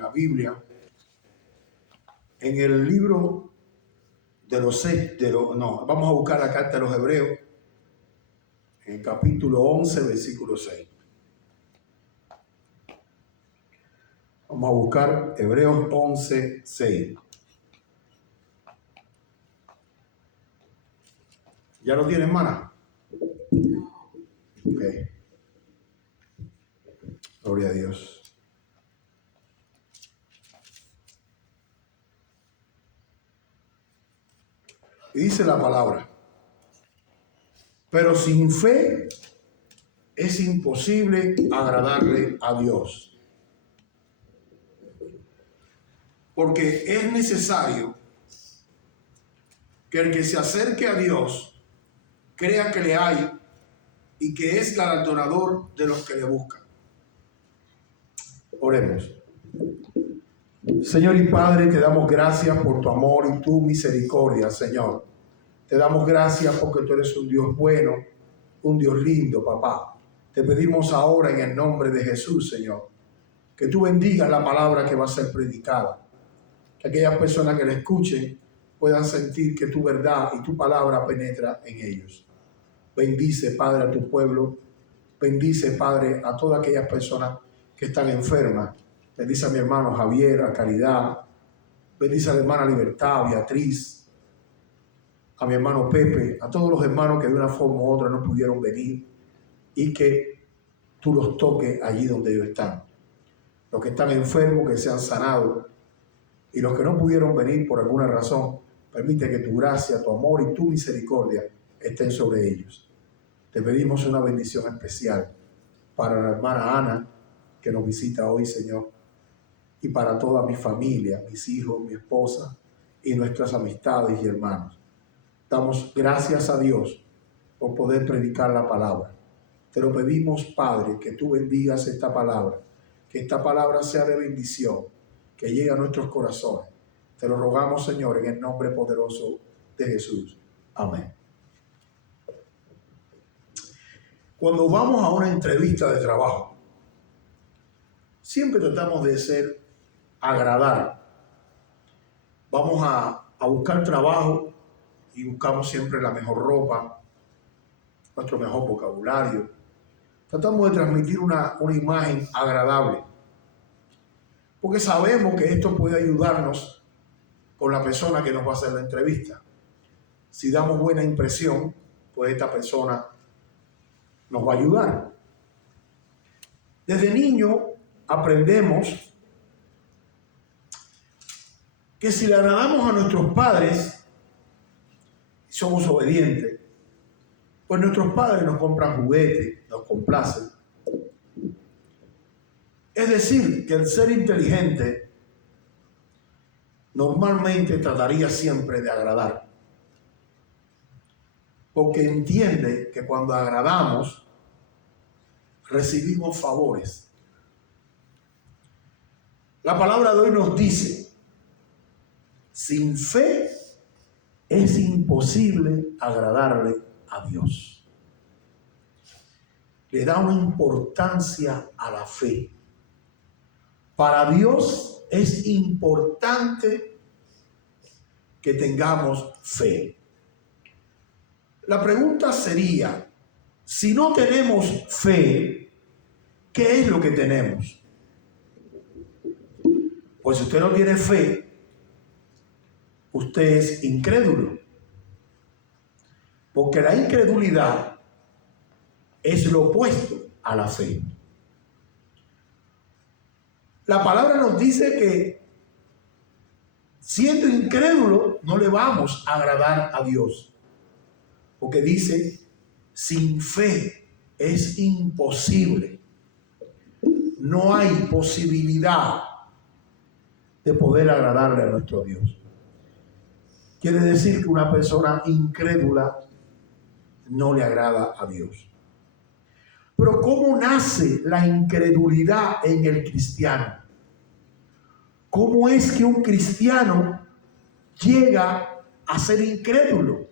la Biblia, en el libro vamos a buscar la carta de los Hebreos, en el capítulo 11, versículo 6. Vamos a buscar Hebreos 11, 6. ¿Ya lo tiene, hermana? Ok. Gloria a Dios. Y dice la palabra: pero sin fe es imposible agradarle a Dios. Porque es necesario que el que se acerque a Dios crea que le hay y que es galardonador de los que le buscan. Oremos. Señor y Padre, te damos gracias por tu amor y tu misericordia, Señor. Te damos gracias porque tú eres un Dios bueno, un Dios lindo, papá. Te pedimos ahora en el nombre de Jesús, Señor, que tú bendigas la palabra que va a ser predicada. Que aquellas personas que la escuchen puedan sentir que tu verdad y tu palabra penetra en ellos. Bendice, Padre, a tu pueblo. Bendice, Padre, a todas aquellas personas que están enfermas. Bendice a mi hermano Javier, a Caridad. Bendice a la hermana Libertad, a Beatriz, a mi hermano Pepe, a todos los hermanos que de una forma u otra no pudieron venir, y que tú los toques allí donde ellos están. Los que están enfermos, que sean sanados, y los que no pudieron venir por alguna razón, permite que tu gracia, tu amor y tu misericordia estén sobre ellos. Te pedimos una bendición especial para la hermana Ana, que nos visita hoy, Señor, y para toda mi familia, mis hijos, mi esposa y nuestras amistades y hermanos. Damos gracias a Dios por poder predicar la palabra. Te lo pedimos, Padre, que tú bendigas esta palabra, que esta palabra sea de bendición, que llegue a nuestros corazones. Te lo rogamos, Señor, en el nombre poderoso de Jesús. Amén. Cuando vamos a una entrevista de trabajo, siempre tratamos de agradar. Vamos a buscar trabajo y buscamos siempre la mejor ropa, nuestro mejor vocabulario. Tratamos de transmitir una imagen agradable, porque sabemos que esto puede ayudarnos con la persona que nos va a hacer la entrevista. Si damos buena impresión, pues esta persona nos va a ayudar. Desde niño aprendemos que si le agradamos a nuestros padres y somos obedientes, pues nuestros padres nos compran juguetes, nos complacen. Es decir, que el ser inteligente normalmente trataría siempre de agradar, porque entiende que cuando agradamos, recibimos favores. La palabra de hoy nos dice: sin fe es imposible agradarle a Dios. Le da una importancia a la fe. Para Dios es importante que tengamos fe. La pregunta sería: si no tenemos fe, ¿qué es lo que tenemos? Pues si usted no tiene fe, usted es incrédulo. Porque la incredulidad es lo opuesto a la fe. La palabra nos dice que siendo incrédulo no le vamos a agradar a Dios. Porque dice: sin fe es imposible. No hay posibilidad de poder agradarle a nuestro Dios. Quiere decir que una persona incrédula no le agrada a Dios. Pero ¿cómo nace la incredulidad en el cristiano? ¿Cómo es que un cristiano llega a ser incrédulo?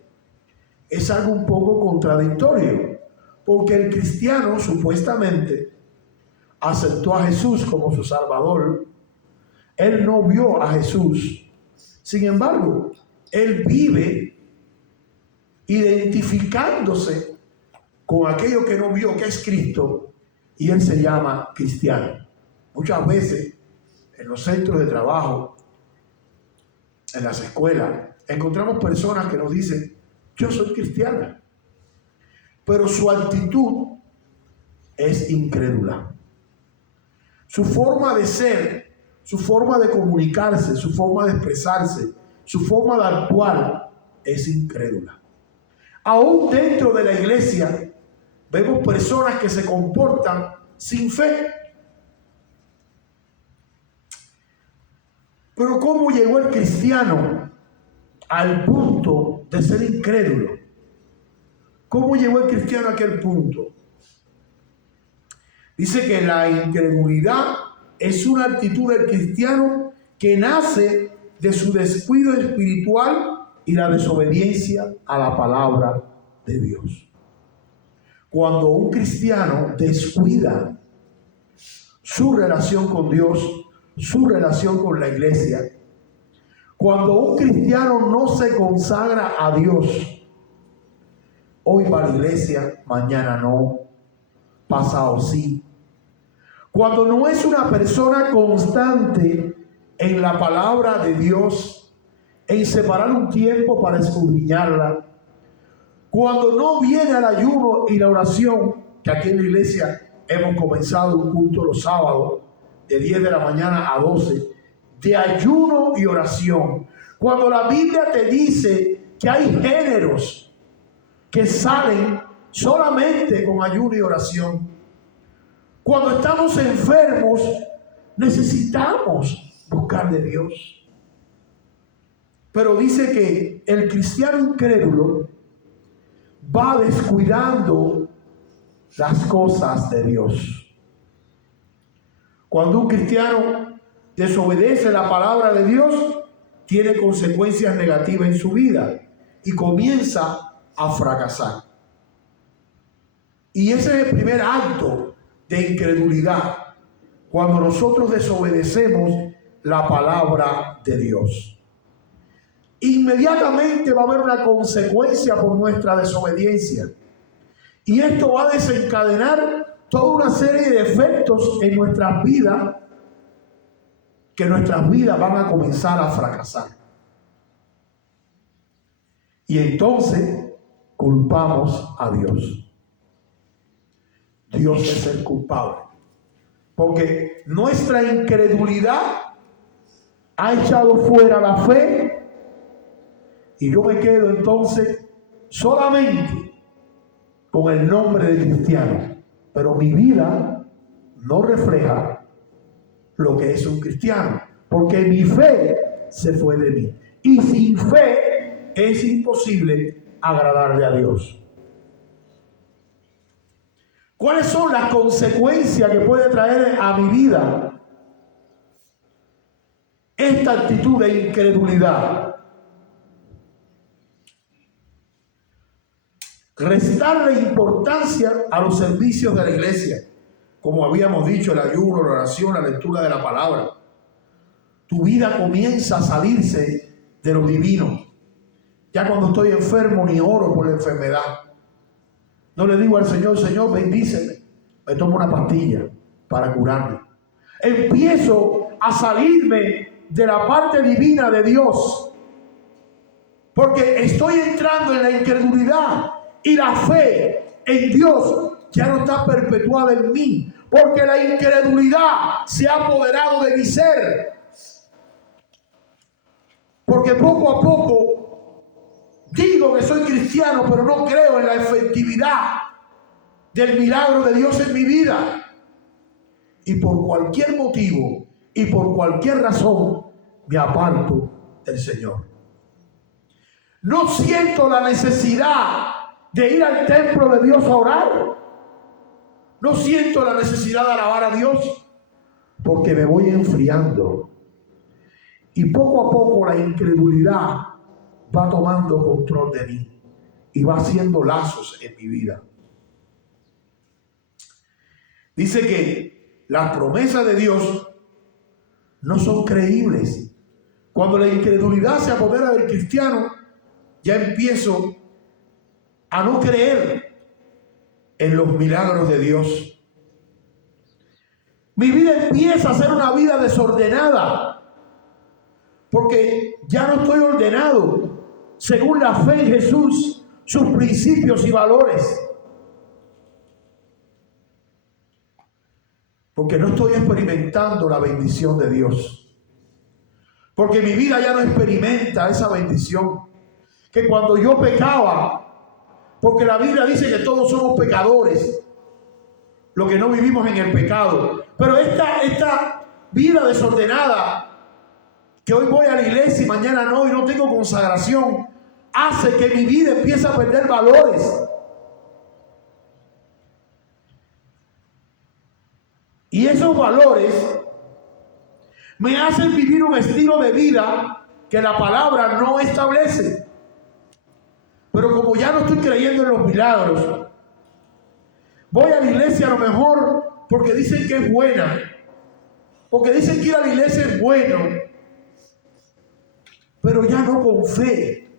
Es algo un poco contradictorio, porque el cristiano supuestamente aceptó a Jesús como su Salvador, él no vio a Jesús. Sin embargo, él vive identificándose con aquello que no vio, que es Cristo, y él se llama cristiano. Muchas veces en los centros de trabajo, en las escuelas, encontramos personas que nos dicen: yo soy cristiana, pero su actitud es incrédula. Su forma de ser, su forma de comunicarse, su forma de expresarse, su forma de actuar es incrédula. Aún dentro de la iglesia vemos personas que se comportan sin fe. Pero ¿cómo llegó el cristiano al punto de ser incrédulo? ¿Cómo llegó el cristiano a aquel punto? Dice que la incredulidad es una actitud del cristiano que nace de su descuido espiritual y la desobediencia a la palabra de Dios. Cuando un cristiano descuida su relación con Dios, su relación con la iglesia, cuando un cristiano no se consagra a Dios, hoy va a la iglesia, mañana no, pasado sí. Cuando no es una persona constante en la palabra de Dios, en separar un tiempo para escudriñarla, cuando no viene al ayuno y la oración, que aquí en la iglesia hemos comenzado un culto los sábados, de 10 de la mañana a 12, de ayuno y oración. Cuando la Biblia te dice que hay géneros que salen solamente con ayuno y oración. Cuando estamos enfermos, necesitamos buscar de Dios. Pero dice que el cristiano incrédulo va descuidando las cosas de Dios. Cuando un cristiano desobedece la palabra de Dios, tiene consecuencias negativas en su vida y comienza a fracasar. Y ese es el primer acto de incredulidad, cuando nosotros desobedecemos la palabra de Dios. Inmediatamente va a haber una consecuencia por nuestra desobediencia. Y esto va a desencadenar toda una serie de efectos en nuestras vidas, que nuestras vidas van a comenzar a fracasar. Y entonces culpamos a Dios. Dios es el culpable. Porque nuestra incredulidad ha echado fuera la fe, y yo me quedo entonces solamente con el nombre de cristiano, pero mi vida no refleja lo que es un cristiano, porque mi fe se fue de mí, y sin fe es imposible agradarle a Dios. ¿Cuáles son las consecuencias que puede traer a mi vida esta actitud de incredulidad? Restarle importancia a los servicios de la iglesia, como habíamos dicho, el ayuno, la oración, la lectura de la palabra. Tu vida comienza a salirse de lo divino. Ya cuando estoy enfermo ni oro por la enfermedad. No le digo al Señor: Señor, bendíceme. Me tomo una pastilla para curarme. Empiezo a salirme de la parte divina de Dios, porque estoy entrando en la incredulidad. Y la fe en Dios ya no está perpetuada en mí, porque la incredulidad se ha apoderado de mi ser. Porque poco a poco digo que soy cristiano, pero no creo en la efectividad del milagro de Dios en mi vida. Y por cualquier motivo y por cualquier razón me aparto del Señor. No siento la necesidad de ir al templo de Dios a orar. No siento la necesidad de alabar a Dios, porque me voy enfriando. Y poco a poco la incredulidad va tomando control de mí y va haciendo lazos en mi vida. Dice que las promesas de Dios no son creíbles. Cuando la incredulidad se apodera del cristiano, ya empiezo a no creer en los milagros de Dios. Mi vida empieza a ser una vida desordenada, porque ya no estoy ordenado según la fe en Jesús, sus principios y valores. Porque no estoy experimentando la bendición de Dios. Porque mi vida ya no experimenta esa bendición. Que cuando yo pecaba, porque la Biblia dice que todos somos pecadores, lo que no vivimos en el pecado. Pero esta vida desordenada, que hoy voy a la iglesia y mañana no, y no tengo consagración, hace que mi vida empiece a perder valores. Y esos valores me hacen vivir un estilo de vida que la palabra no establece. Pero como ya no estoy creyendo en los milagros, voy a la iglesia a lo mejor porque dicen que es buena, porque dicen que ir a la iglesia es bueno, pero ya no con fe,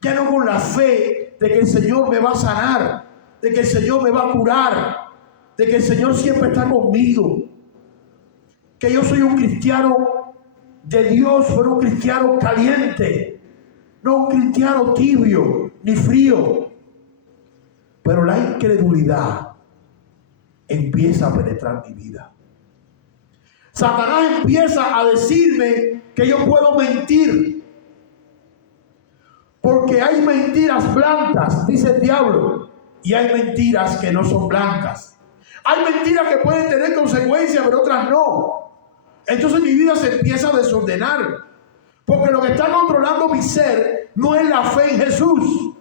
ya no con la fe de que el Señor me va a sanar, de que el Señor me va a curar, de que el Señor siempre está conmigo, que yo soy un cristiano de Dios, pero un cristiano caliente, no un cristiano tibio ni frío. Pero la incredulidad empieza a penetrar mi vida. Satanás empieza a decirme que yo puedo mentir, porque hay mentiras blancas, dice el diablo, y hay mentiras que no son blancas. Hay mentiras que pueden tener consecuencias, pero otras no. Entonces mi vida se empieza a desordenar, porque lo que está controlando mi ser no es la fe en Jesús,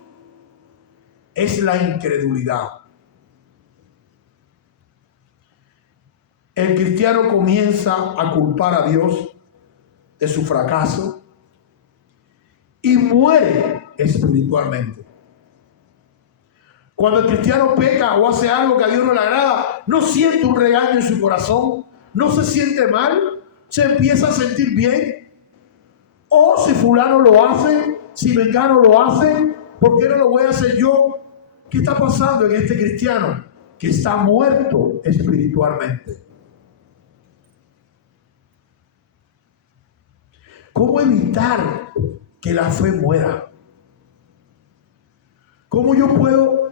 es la incredulidad. El cristiano comienza a culpar a Dios de su fracaso y muere espiritualmente. Cuando el cristiano peca o hace algo que a Dios no le agrada, no siente un regaño en su corazón, no se siente mal, se empieza a sentir bien. O si fulano lo hace, si mengano lo hace, ¿por qué no lo voy a hacer yo? ¿Qué está pasando en este cristiano? Que está muerto espiritualmente. ¿Cómo evitar que la fe muera? ¿Cómo yo puedo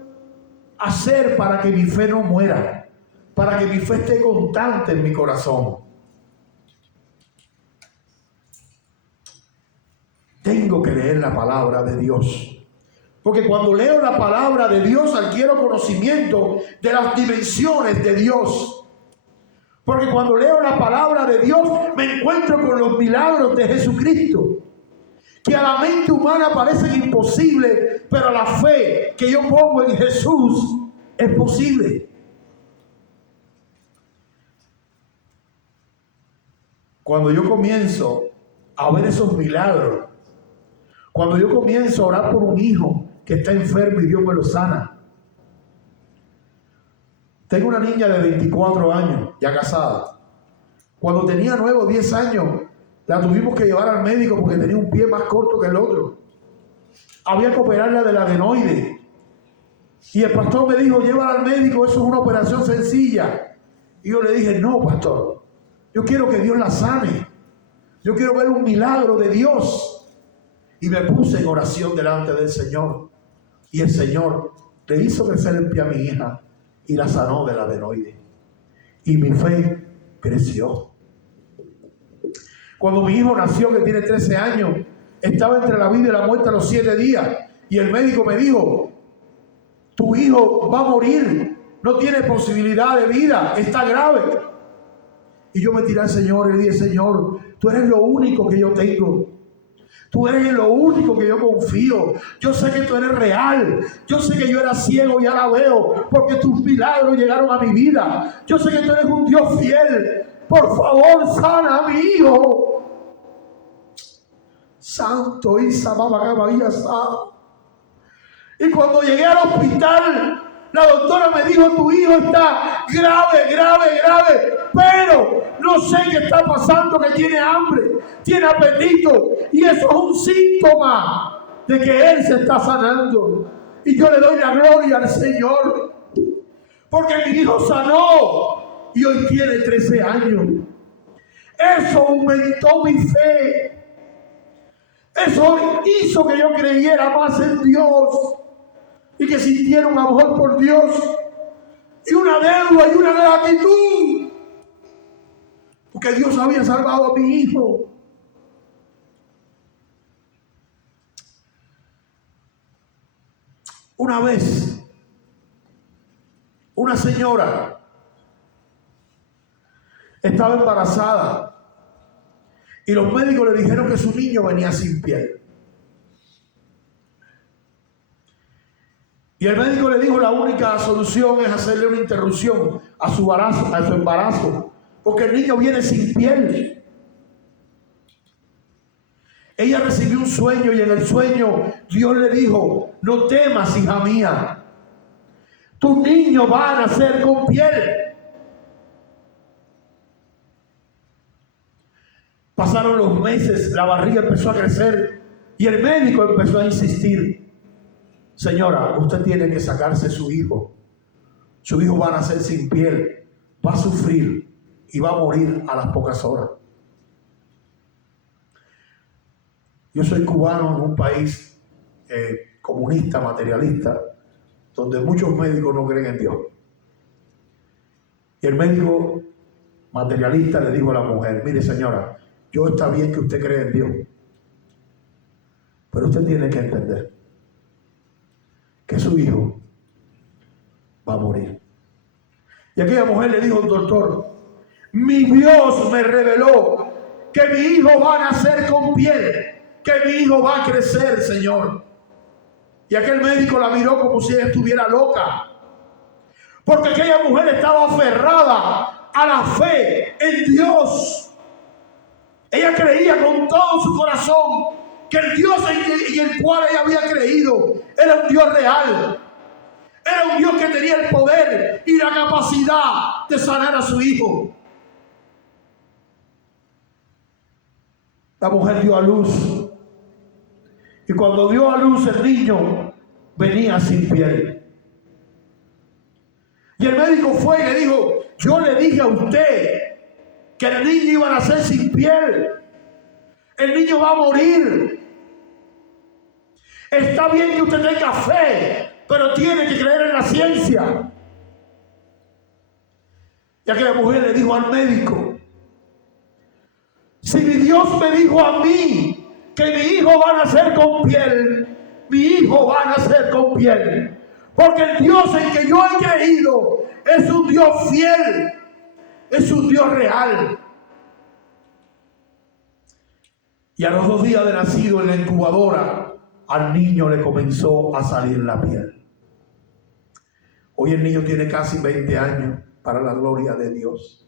hacer para que mi fe no muera? Para que mi fe esté constante en mi corazón. Tengo que leer la palabra de Dios. Porque cuando leo la palabra de Dios adquiero conocimiento de las dimensiones de Dios. Porque cuando leo la palabra de Dios me encuentro con los milagros de Jesucristo, que a la mente humana parecen imposibles, pero a la fe que yo pongo en Jesús es posible. Cuando yo comienzo a ver esos milagros, cuando yo comienzo a orar por un hijo que está enfermo y Dios me lo sana. Tengo una niña de 24 años, ya casada. Cuando tenía 9 o 10 años, la tuvimos que llevar al médico porque tenía un pie más corto que el otro. Había que operarla del adenoide. Y el pastor me dijo, llévala al médico, eso es una operación sencilla. Y yo le dije, no, pastor, yo quiero que Dios la sane. Yo quiero ver un milagro de Dios. Y me puse en oración delante del Señor. Y el Señor le hizo crecer el pie a mi hija y la sanó del adenoide. Y mi fe creció. Cuando mi hijo nació, que tiene 13 años, estaba entre la vida y la muerte a los 7 días. Y el médico me dijo, tu hijo va a morir, no tiene posibilidad de vida, está grave. Y yo me tiré al Señor y le dije, Señor, tú eres lo único que yo tengo. Tú eres en lo único que yo confío. Yo sé que tú eres real. Yo sé que yo era ciego y ahora veo, porque tus milagros llegaron a mi vida. Yo sé que tú eres un Dios fiel. Por favor, sana a mi hijo. Santo Isa, y cuando llegué al hospital, La doctora me dijo, tu hijo está grave, pero no sé qué está pasando, que tiene hambre, tiene apetito, y eso es un síntoma de que él se está sanando. Y yo le doy la gloria al Señor, porque mi hijo sanó y hoy tiene 13 años. Eso aumentó mi fe. Eso hizo que yo creyera más en Dios y que sintiera un amor por Dios y una deuda y una gratitud, porque Dios había salvado a mi hijo. Una vez, una señora estaba embarazada y los médicos le dijeron que su niño venía sin piel. Y el médico le dijo, la única solución es hacerle una interrupción a su embarazo, porque el niño viene sin piel. Ella recibió un sueño y en el sueño Dios le dijo, no temas, hija mía, tu niño va a nacer con piel. Pasaron los meses, la barriga empezó a crecer y el médico empezó a insistir, señora, usted tiene que sacarse su hijo va a nacer sin piel, va a sufrir y va a morir a las pocas horas. Yo soy cubano en un país comunista, materialista, donde muchos médicos no creen en Dios. Y el médico materialista le dijo a la mujer, mire señora, yo está bien que usted cree en Dios, pero usted tiene que entender que su hijo va a morir. Y aquella mujer le dijo al doctor, mi Dios me reveló que mi hijo va a nacer con piel, que mi hijo va a crecer, Señor. Y aquel médico la miró como si ella estuviera loca, porque aquella mujer estaba aferrada a la fe en Dios. Ella creía con todo su corazón que el Dios en el cual ella había creído era un Dios real. Era un Dios que tenía el poder y la capacidad de sanar a su hijo. La mujer dio a luz. Y cuando dio a luz el niño venía sin piel. Y el médico fue y le dijo, yo le dije a usted que el niño iba a nacer sin piel. El niño va a morir. Está bien que usted tenga fe, pero tiene que creer en la ciencia. Y aquella mujer le dijo al médico, si mi Dios me dijo a mí que mi hijo va a nacer con piel, mi hijo va a nacer con piel. Porque el Dios en que yo he creído es un Dios fiel, es un Dios real. Y a los 2 días de nacido en la incubadora, al niño le comenzó a salir la piel. Hoy el niño tiene casi 20 años, para la gloria de Dios.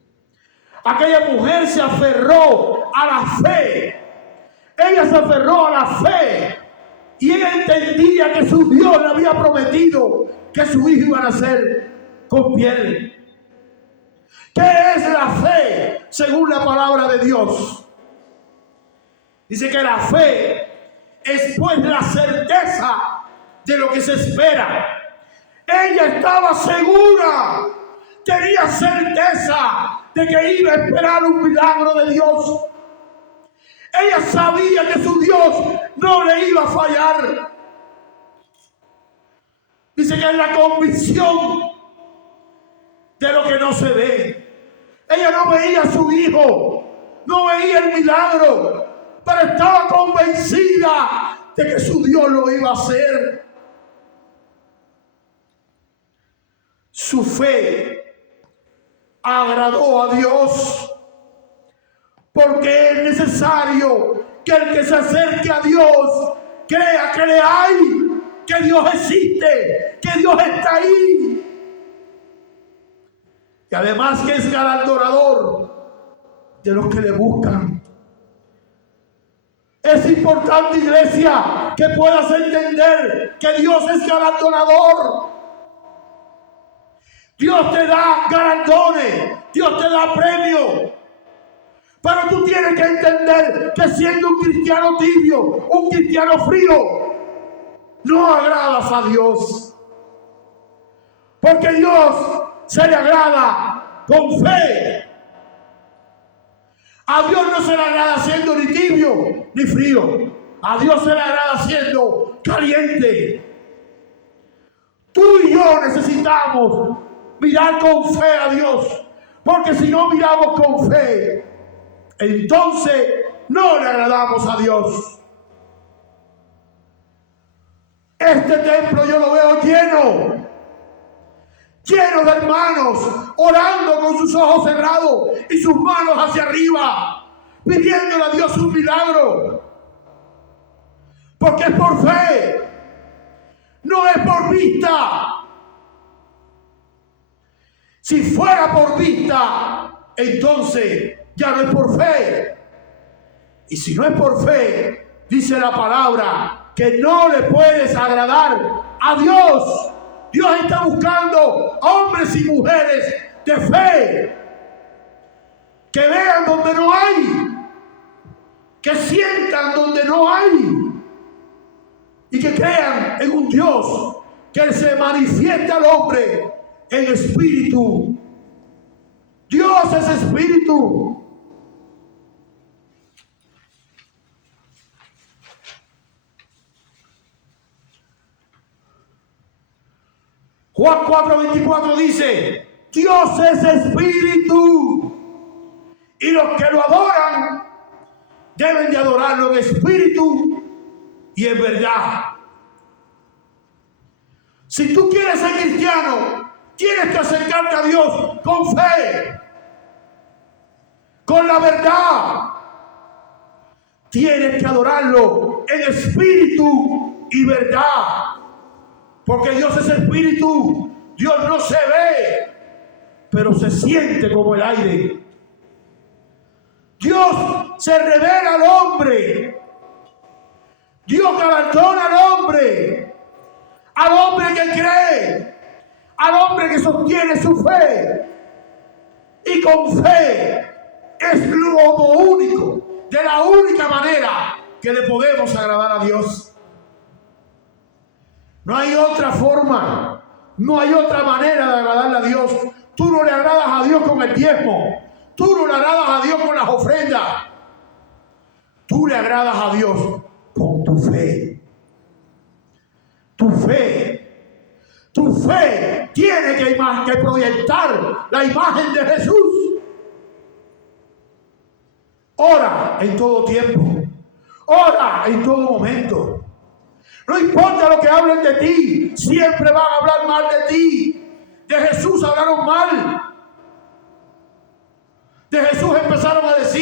Aquella mujer se aferró a la fe. Ella se aferró a la fe. Y ella entendía que su Dios le había prometido que su hijo iba a nacer con piel. ¿Qué es la fe según la palabra de Dios? Dice que la fe es pues la certeza de lo que se espera. Ella estaba segura, tenía certeza de que iba a esperar un milagro de Dios. Ella sabía que su Dios no le iba a fallar. Dice que es la convicción de lo que no se ve. Ella no veía a su hijo, no veía el milagro, pero estaba convencida de que su Dios lo iba a hacer. Su fe agradó a Dios, porque es necesario que el que se acerque a Dios crea que le hay, que Dios existe, que Dios está ahí. Y además que es galardonador de los que le buscan. Es importante, iglesia, que puedas entender que Dios es galardonador. Dios te da galardones, Dios te da premios. Pero tú tienes que entender que siendo un cristiano tibio, un cristiano frío, no agradas a Dios. Porque Dios se le agrada con fe. A Dios no se le agrada siendo ni tibio ni frío. A Dios se le agrada siendo caliente. Tú y yo necesitamos mirar con fe a Dios. Porque si no miramos con fe, entonces no le agradamos a Dios. Este templo yo lo veo lleno de hermanos orando con sus ojos cerrados y sus manos hacia arriba, pidiéndole a Dios un milagro. Porque es por fe, no es por vista. Si fuera por vista, entonces ya no es por fe. Y si no es por fe, dice la palabra que no le puedes agradar a Dios. Dios está buscando hombres y mujeres de fe, que vean donde no hay, que sientan donde no hay y que crean en un Dios que se manifiesta al hombre en espíritu. Dios es espíritu. Juan 4:24 dice: Dios es espíritu y los que lo adoran deben de adorarlo en espíritu y en verdad. Si tú quieres ser cristiano, tienes que acercarte a Dios con fe, con la verdad. Tienes que adorarlo en espíritu y verdad. Porque Dios es espíritu. Dios no se ve, pero se siente como el aire. Dios se revela al hombre. Dios galardona al hombre que cree, al hombre que sostiene su fe. Y con fe es lo único, de la única manera que le podemos agradar a Dios. No hay otra forma, no hay otra manera de agradarle a Dios. Tú no le agradas a Dios con el diezmo, tú no le agradas a Dios con las ofrendas, tú le agradas a Dios con tu fe. Tu fe tiene que proyectar la imagen de Jesús. Ora en todo tiempo, ora en todo momento. No importa lo que hablen de ti, siempre van a hablar mal de ti. De Jesús hablaron mal. De Jesús empezaron a decir